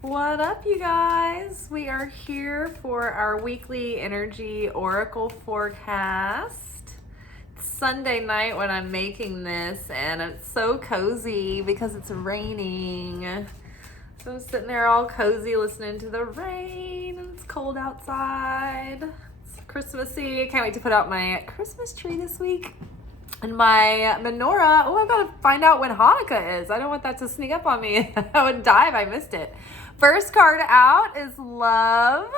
What up, you guys? We are here for our weekly energy oracle forecast. It's Sunday night when I'm making this, and it's so cozy because it's raining. So I'm sitting there all cozy listening to the rain, and it's cold outside. It's Christmassy. I can't wait to put out my Christmas tree this week. And my menorah, I've got to find out when Hanukkah is. I don't want that to sneak up on me. I would die if I missed it. First card out is love.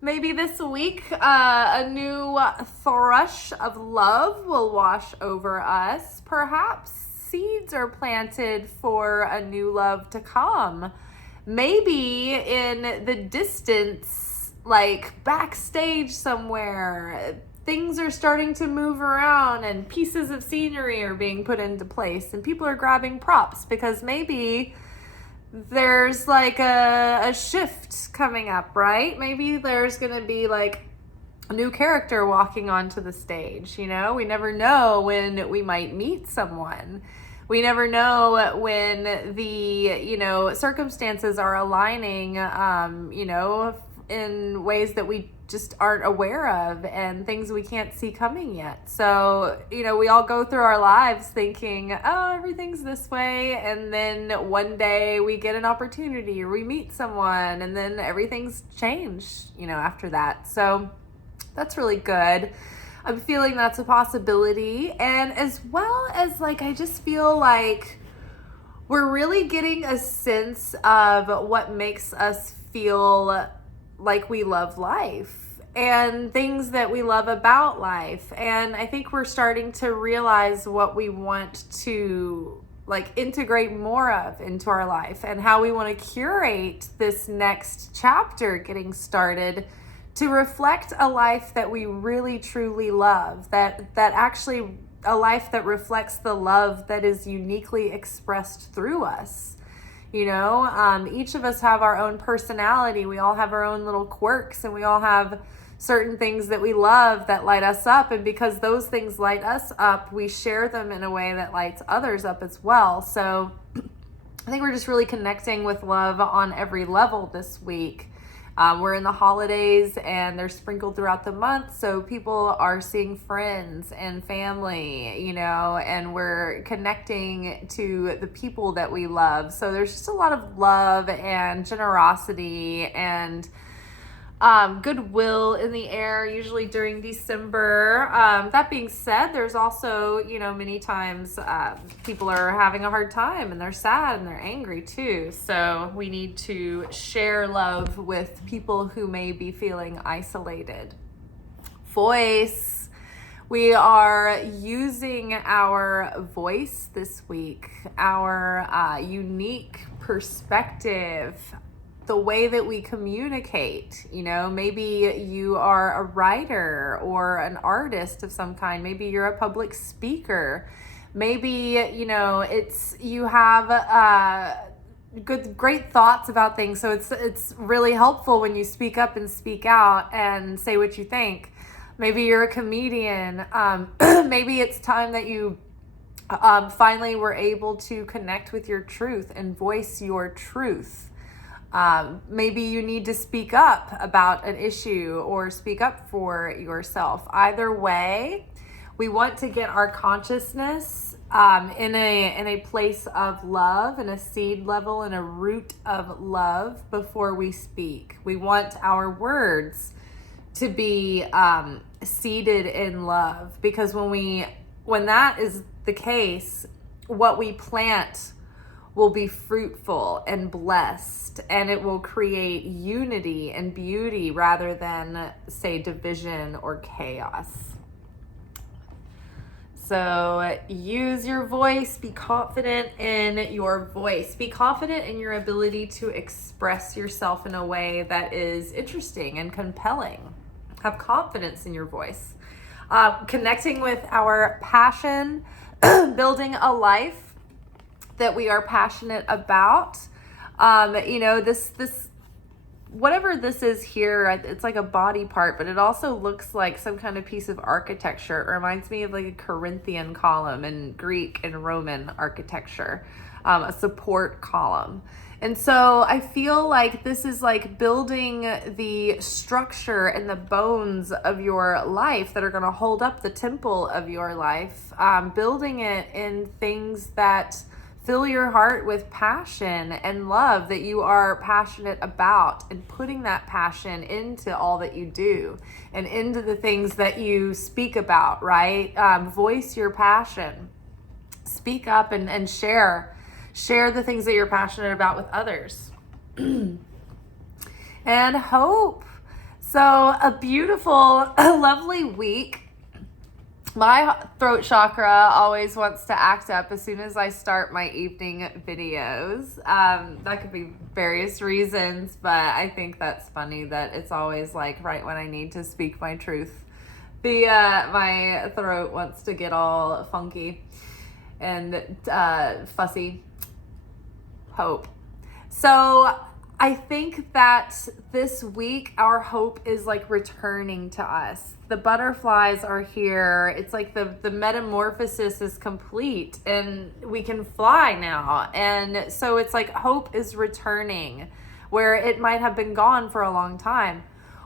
Maybe this week, a new thrush of love will wash over us. Perhaps seeds are planted for a new love to come. Maybe in the distance, like backstage somewhere, things are starting to move around and pieces of scenery are being put into place and people are grabbing props because maybe there's like a shift coming up, right? Maybe there's going to be like a new character walking onto the stage, you know? We never know when we might meet someone. We never know when the, circumstances are aligning, in ways that we just aren't aware of and things we can't see coming yet. So, we all go through our lives thinking, oh, everything's this way. And then one day we get an opportunity or we meet someone and then everything's changed, after that. So that's really good. I'm feeling that's a possibility. And as well as I just feel like we're really getting a sense of what makes us feel like we love life and things that we love about life. And I think we're starting to realize what we want to integrate more of into our life and how we want to curate this next chapter getting started to reflect a life that we really truly love, that actually a life that reflects the love that is uniquely expressed through us. Each of us have our own personality. We all have our own little quirks and we all have certain things that we love that light us up. And because those things light us up, we share them in a way that lights others up as well. So I think we're just really connecting with love on every level this week. We're in the holidays and they're sprinkled throughout the month. So people are seeing friends and family, and we're connecting to the people that we love. So there's just a lot of love and generosity and goodwill in the air, usually during December. That being said, there's also, many times people are having a hard time and they're sad and they're angry too. So we need to share love with people who may be feeling isolated. Voice. We are using our voice this week, our unique perspective, the way that we communicate. Maybe you are a writer or an artist of some kind. Maybe you're a public speaker. Maybe, you have great thoughts about things. So it's really helpful when you speak up and speak out and say what you think. Maybe you're a comedian. Maybe it's time that you finally were able to connect with your truth and voice your truth. Maybe you need to speak up about an issue or speak up for yourself. Either way, we want to get our consciousness in a place of love, in a seed level, in a root of love before we speak. We want our words to be seeded in love, because when that is the case, what we plant will be fruitful and blessed, and it will create unity and beauty rather than, say, division or chaos. So use your voice. Be confident in your voice. Be confident in your ability to express yourself in a way that is interesting and compelling. Have confidence in your voice. Connecting with our passion, building a life that we are passionate about. This whatever this is here, it's like a body part, but it also looks like some kind of piece of architecture. It reminds me of like a Corinthian column in Greek and Roman architecture, a support column. And so I feel like this is like building the structure and the bones of your life that are going to hold up the temple of your life, building it in things that fill your heart with passion and love that you are passionate about, and putting that passion into all that you do and into the things that you speak about, right? Voice your passion. Speak up and share the things that you're passionate about with others. And hope. So a beautiful, lovely week. My throat chakra always wants to act up as soon as I start my evening videos. That could be various reasons, but I think that's funny that it's always like right when I need to speak my truth. My throat wants to get all funky and fussy. Hope. So I think that this week our hope is like returning to us. The butterflies are here. It's like the metamorphosis is complete and we can fly now. And so it's like hope is returning where it might have been gone for a long time.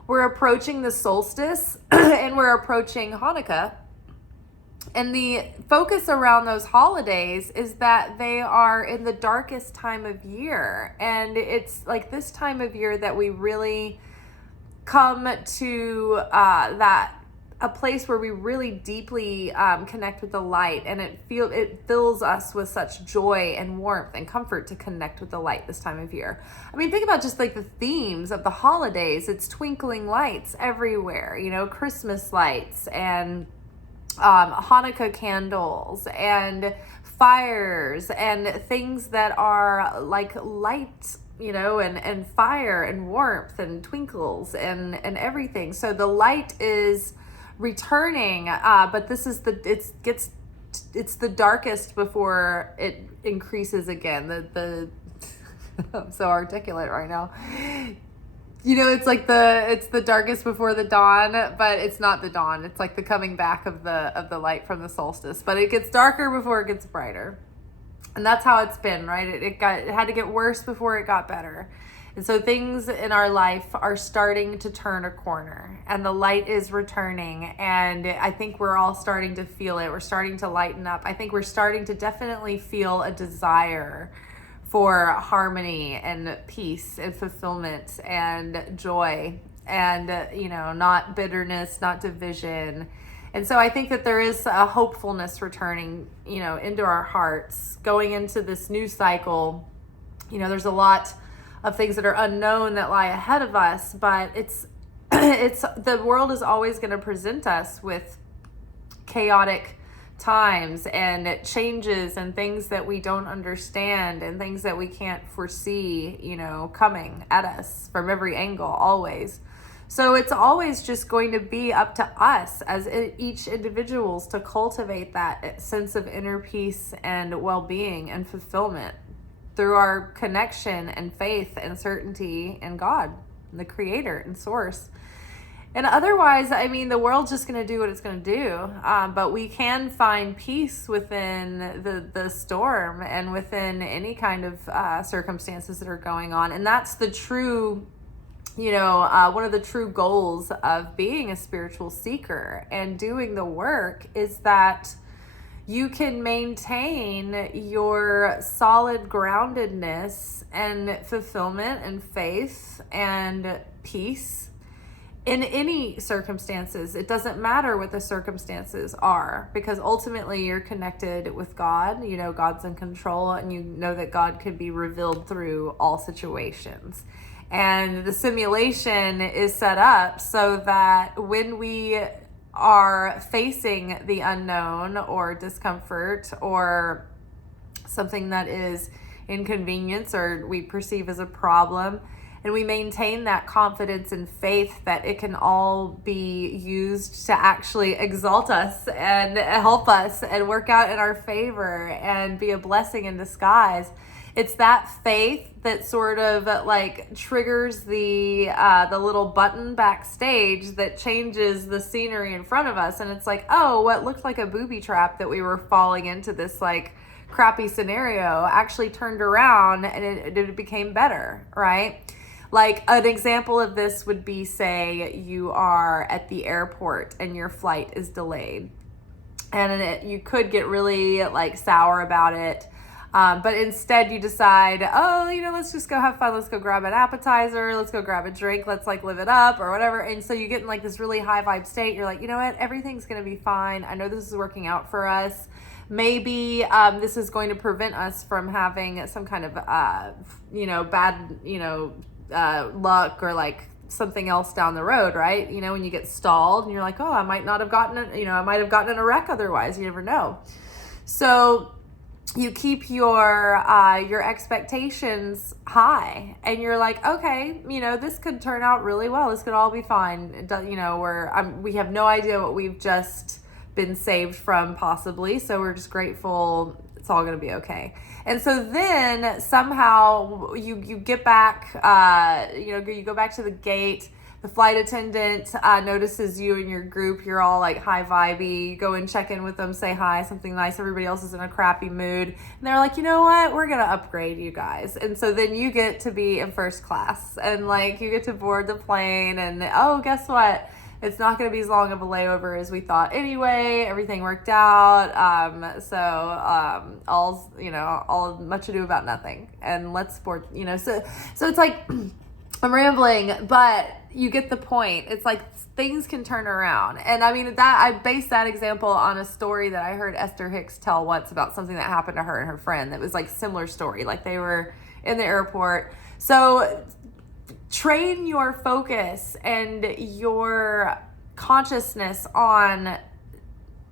We're approaching the solstice and we're approaching Hanukkah. And the focus around those holidays is that they are in the darkest time of year. And it's like this time of year that we really come to a place where we really deeply connect with the light. And it fills us with such joy and warmth and comfort to connect with the light this time of year. I mean, think about just like the themes of the holidays. It's twinkling lights everywhere, Christmas lights and Hanukkah candles and fires and things that are like light, and fire and warmth and twinkles and everything. So the light is returning, but this is it's the darkest before it increases again. I'm so articulate right now. It's like it's the darkest before the dawn, but it's not the dawn. It's like the coming back of the light from the solstice, but it gets darker before it gets brighter. And that's how it's been, right? It had to get worse before it got better. And so things in our life are starting to turn a corner and the light is returning. And I think we're all starting to feel it. We're starting to lighten up. I think we're starting to definitely feel a desire for harmony and peace and fulfillment and joy and, not bitterness, not division. And so I think that there is a hopefulness returning, into our hearts going into this new cycle. There's a lot of things that are unknown that lie ahead of us, but it's the world is always going to present us with chaotic times and changes and things that we don't understand and things that we can't foresee, coming at us from every angle, always. So it's always just going to be up to us as each individuals to cultivate that sense of inner peace and well-being and fulfillment through our connection and faith and certainty in God, the creator and source. And otherwise, the world's just going to do what it's going to do. But we can find peace within the storm and within any kind of circumstances that are going on. And that's the true, one of the true goals of being a spiritual seeker and doing the work is that you can maintain your solid groundedness and fulfillment and faith and peace in any circumstances. It doesn't matter what the circumstances are, because ultimately you're connected with God. God's in control, and you know that God could be revealed through all situations. And the simulation is set up so that when we are facing the unknown or discomfort or something that is inconvenience or we perceive as a problem, and we maintain that confidence and faith that it can all be used to actually exalt us and help us and work out in our favor and be a blessing in disguise. It's that faith that sort of like triggers the little button backstage that changes the scenery in front of us. And it's like, oh, what looked like a booby trap that we were falling into, this like crappy scenario actually turned around and it became better, right? Like an example of this would be, say you are at the airport and your flight is delayed, and you could get really like sour about it. But instead you decide, oh, let's just go have fun. Let's go grab an appetizer. Let's go grab a drink. Let's like live it up or whatever. And so you get in like this really high vibe state. You're like, you know what? Everything's going to be fine. I know this is working out for us. Maybe this is going to prevent us from having some kind of, bad, luck or like something else down the road, right? When you get stalled and you're like, oh, I might not have gotten I might have gotten in a wreck otherwise. You never know. So you keep your expectations high, and you're like, okay, this could turn out really well. This could all be fine. We have no idea what we've just been saved from, possibly. So we're just grateful it's all going to be okay. And so then somehow you get back, you go back to the gate. The flight attendant notices you and your group. You're all like high vibey. You go and check in with them, say hi, something nice. Everybody else is in a crappy mood. And they're like, you know what? We're going to upgrade you guys. And so then you get to be in first class. And like you get to board the plane. And oh, guess what? It's not going to be as long of a layover as we thought anyway. Everything worked out. All much ado about nothing. And let's board, so it's like, I'm rambling, but you get the point. It's like things can turn around. And I mean, I based that example on a story that I heard Esther Hicks tell once about something that happened to her and her friend that was like similar story. Like they were in the airport. So train your focus and your consciousness on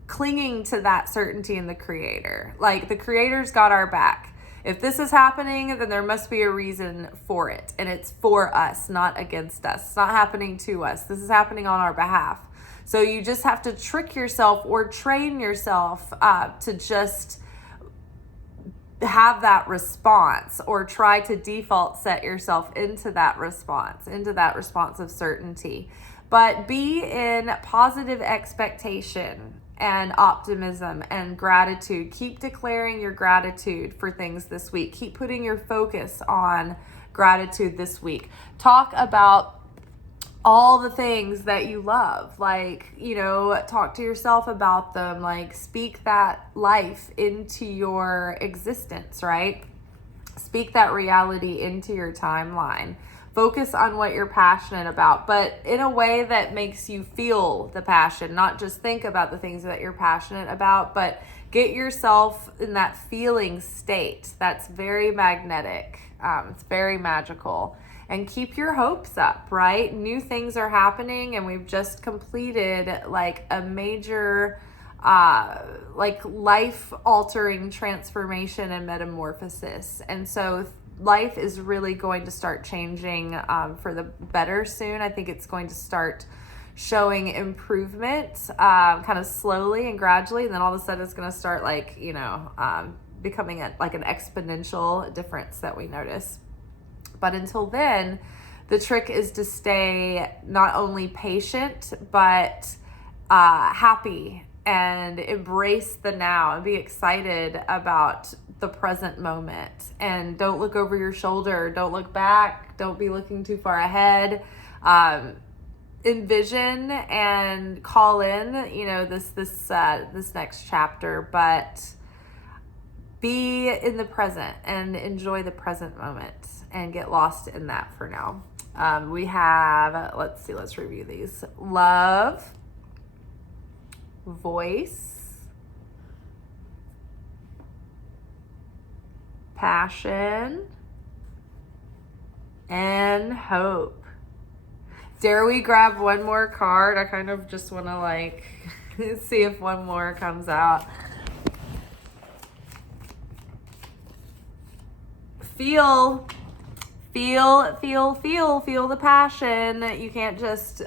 clinging to that certainty in the Creator. Like the Creator's got our back. If this is happening, then there must be a reason for it. And it's for us, not against us. It's not happening to us. This is happening on our behalf. So you just have to trick yourself or train yourself to just have that response, or try to default set yourself into that response of certainty. But be in positive expectation and optimism and gratitude. Keep declaring your gratitude for things this week. Keep putting your focus on gratitude this week. Talk about all the things that you love. Like, talk to yourself about them. Like, speak that life into your existence, right? Speak that reality into your timeline. Focus on what you're passionate about, but in a way that makes you feel the passion, not just think about the things that you're passionate about, but get yourself in that feeling state. That's very magnetic. It's very magical. And keep your hopes up, right? New things are happening, and we've just completed like a major life-altering transformation and metamorphosis. And so life is really going to start changing for the better soon. I think it's going to start showing improvement kind of slowly and gradually. And then all of a sudden it's going to start becoming an exponential difference that we notice. But until then, the trick is to stay not only patient, but happy, and embrace the now and be excited about the present moment. And don't look over your shoulder. Don't look back. Don't be looking too far ahead. Envision and call in, this next chapter, but be in the present and enjoy the present moment and get lost in that for now. We have, let's review these. Love, voice, passion, and hope. Dare we grab one more card? I kind of just want to see if one more comes out. Feel the passion. You can't just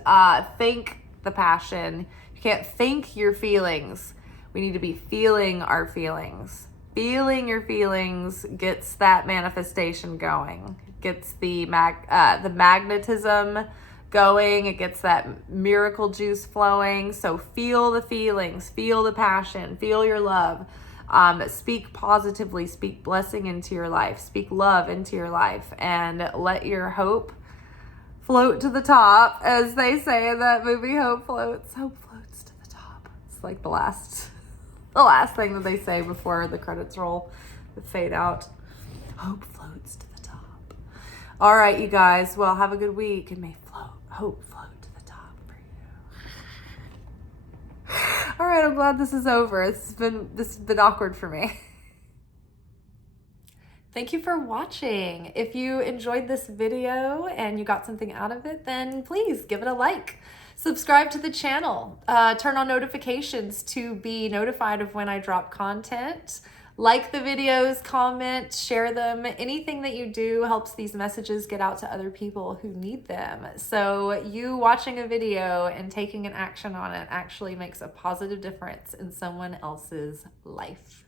think the passion. You can't think your feelings. We need to be feeling our feelings. Feeling your feelings gets that manifestation going. Gets the magnetism going. It gets that miracle juice flowing. So feel the feelings, feel the passion, feel your love. Speak positively, speak blessing into your life, speak love into your life, and let your hope float to the top, as they say in that movie, Hope Floats. Hope floats to the top. It's like the last thing that they say before the credits roll, the fade out. Hope floats to the top. All right, you guys. Well, have a good week, and may hope float to the top for you. All right, I'm glad this is over. This has been awkward for me. Thank you for watching. If you enjoyed this video and you got something out of it, then please give it a like. Subscribe to the channel. Turn on notifications to be notified of when I drop content. Like the videos, comment, share them. Anything that you do helps these messages get out to other people who need them. So you watching a video and taking an action on it actually makes a positive difference in someone else's life.